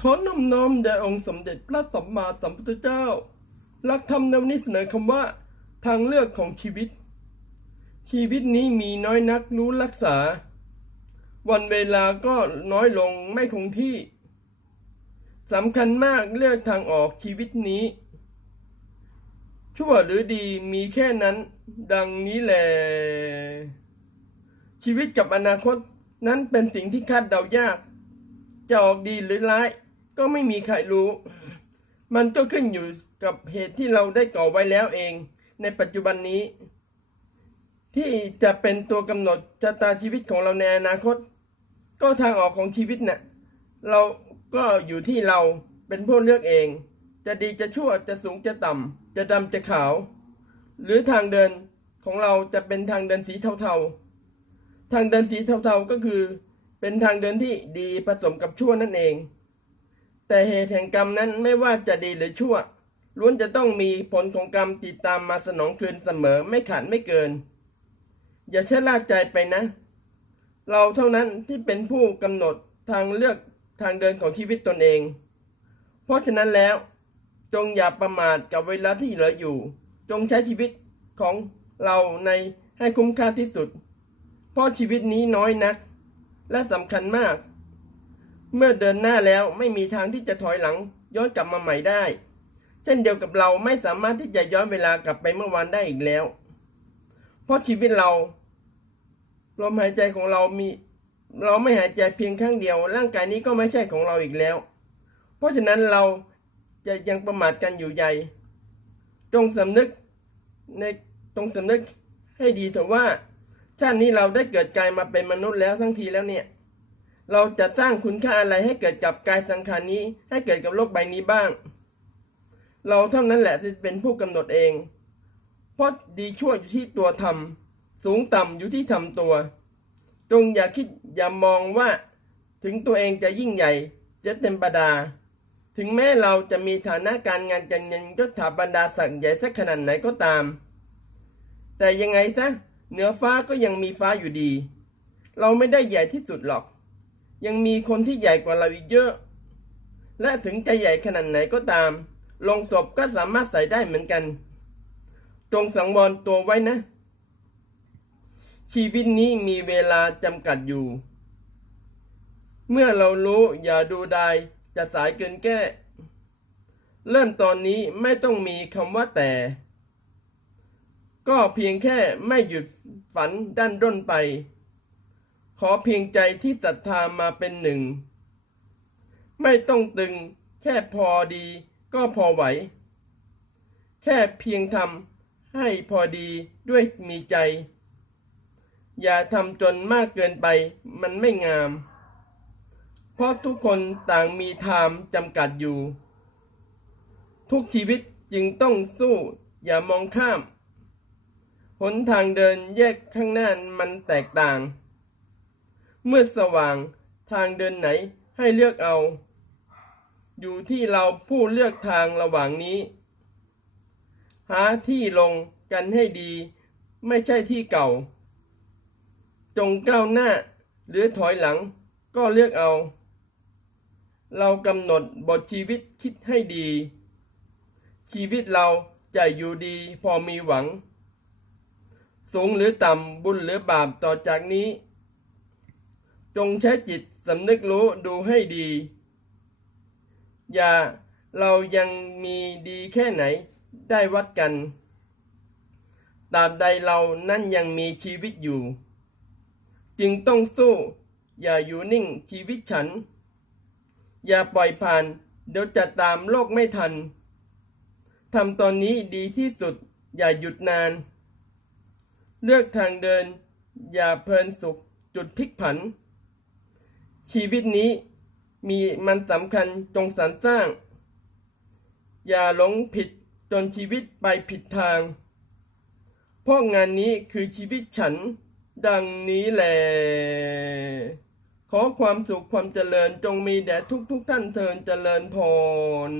ขอนำน้อมแด่องค์สมเด็จพระสัมมาสัมพุทธเจ้า หลักธรรมในวันนี้เสนอคำว่า ทางเลือกของชีวิต ชีวิตนี้มีน้อยนักรู้รักษา วันเวลาก็น้อยลงไม่คงที่สำคัญมากเลือกทางออกชีวิตนี้ ชั่วหรือดีมีแค่นั้น ดังนี้แหละชีวิตกับอนาคตนั้นเป็นสิ่งที่คาดเดายากจะออกดีหรือร้าย ก็ไม่มีใครรู้ มันก็ขึ้นอยู่กับเหตุที่เราได้ก่อไว้แล้วเอง ในปัจจุบันนี้ ที่จะเป็นตัวกำหนดชะตาชีวิตของเราในอนาคต ก็ทางออกของชีวิตน่ะเราก็อยู่ที่เราเป็นผู้เลือกเอง จะดีจะชั่วจะสูงจะต่ำจะดำจะขาว หรือทางเดินของเราจะเป็นทางเดินสีเทาๆ ทางเดินสีเทาๆก็คือ เป็นทางเดินที่ดีผสมกับชั่วนั่นเอง แต่เหตุแห่งกรรมนั้นไม่ว่าจะดีหรือชั่ว ล้วนจะต้องมีผลของกรรมติดตามมาสนองคืนเสมอไม่ขาดไม่เกิน อย่าชะล่าใจไปนะ เราเท่านั้นที่เป็นผู้กำหนดทางเลือกทางเดินของชีวิตตนเอง เพราะฉะนั้นแล้วจงอย่าประมาทกับเวลาที่เหลืออยู่ จงใช้ชีวิตของเราในให้คุ้มค่าที่สุด เพราะชีวิตนี้น้อยนัก และสำคัญมาก เมื่อเดินหน้าแล้วไม่มีทางที่จะถอยหลังย้อนกลับมาใหม่ได้ เช่นเดียวกับเราไม่สามารถที่จะย้อนเวลากลับไปเมื่อวานได้อีกแล้ว เพราะชีวิตเราลมหายใจของเรามี เราไม่หายใจเพียงครั้งเดียว ร่างกายนี้ก็ไม่ใช่ของเราอีกแล้ว เพราะฉะนั้นเราจะยังประมาทกันอยู่ใหญ่จงสำนึกในจงสำนึกให้ดีเถอะว่า ชาตินี้เราได้เกิดกายมาเป็นมนุษย์แล้วทั้งทีแล้วเนี่ย เราจะสร้างคุณค่าอะไรให้เกิดกับกายสังขารนี้ ให้เกิดกับโลกใบนี้บ้าง เราเท่านั้นแหละที่เป็นผู้กำหนดเอง เพราะดีชั่วอยู่ที่ตัวทำสูงต่ำอยู่ที่ทำตัว จงอย่าคิดอย่ามองว่า ถึงตัวเองจะยิ่งใหญ่จะเต็มประดา ถึงแม้เราจะมีฐานะการงานการเงินยศถาบรรดาศักดิ์ใหญ่สักขนาดไหนก็ตาม แต่ยังไงซะเหนือฟ้าก็ยังมีฟ้าอยู่ดี เราไม่ได้ใหญ่ที่สุดหรอก ยังมีคนที่ใหญ่กว่าเราอีกเยอะ และถึงจะใหญ่ขนาดไหนก็ตาม ลงศพก็สามารถใส่ได้เหมือนกัน จงสังวรตัวไว้นะ ชีวิตนี้มีเวลาจำกัดอยู่ เมื่อเรารู้อย่าดูดายจะสายเกินแก้ เริ่มตอนนี้ไม่ต้องมีคำว่าแต่ ก็เพียงแค่ไม่หยุดฝันด้านด้นไป ขอเพียงใจที่ศรัทธามาเป็นหนึ่ง ไม่ต้องตึง แค่พอดีก็พอไหว แค่เพียงทำให้พอดีด้วยมีใจ อย่าทำจนมากเกินไปมันไม่งาม เพราะทุกคนต่างมีไทม์จำกัดอยู่ ทุกชีวิตจึงต้องสู้ อย่ามองข้าม หนทางเดินแยกข้างหน้ามันแตกต่าง เมื่อสว่างทางเดินไหนให้เลือกเอา อยู่ที่เราผู้เลือกทางระหว่างนี้ หาที่ลงกันให้ดี ไม่ใช่ที่เก่า จงก้าวหน้าหรือถอยหลังก็เลือกเอา เรากำหนดบทชีวิตคิดให้ดี ชีวิตเราจะอยู่ดีพอมีหวัง สูงหรือต่ำบุญหรือบาปต่อจากนี้ จงใช้จิตสำนึกรู้ดูให้ดี อย่าเรายังมีดีแค่ไหนได้วัดกัน ตราบใดเรานั่นยังมีชีวิตอยู่ จึงต้องสู้ อย่าอยู่นิ่งชีวิตฉัน อย่าปล่อยผ่าน เดี๋ยวจะตามโลกไม่ทัน ทำตอนนี้ดีที่สุด อย่าหยุดนาน เลือกทางเดิน อย่าเพลินสุขจุดพลิกผัน ชีวิตนี้มีมันสำคัญจงสรรสร้าง อย่าหลงผิดจนชีวิตไปผิดทาง เพราะงานนี้คือชีวิตฉันดังนี้แหละ ขอความสุขความเจริญจงมีแด่ทุกทุกท่านเทินเจริญพร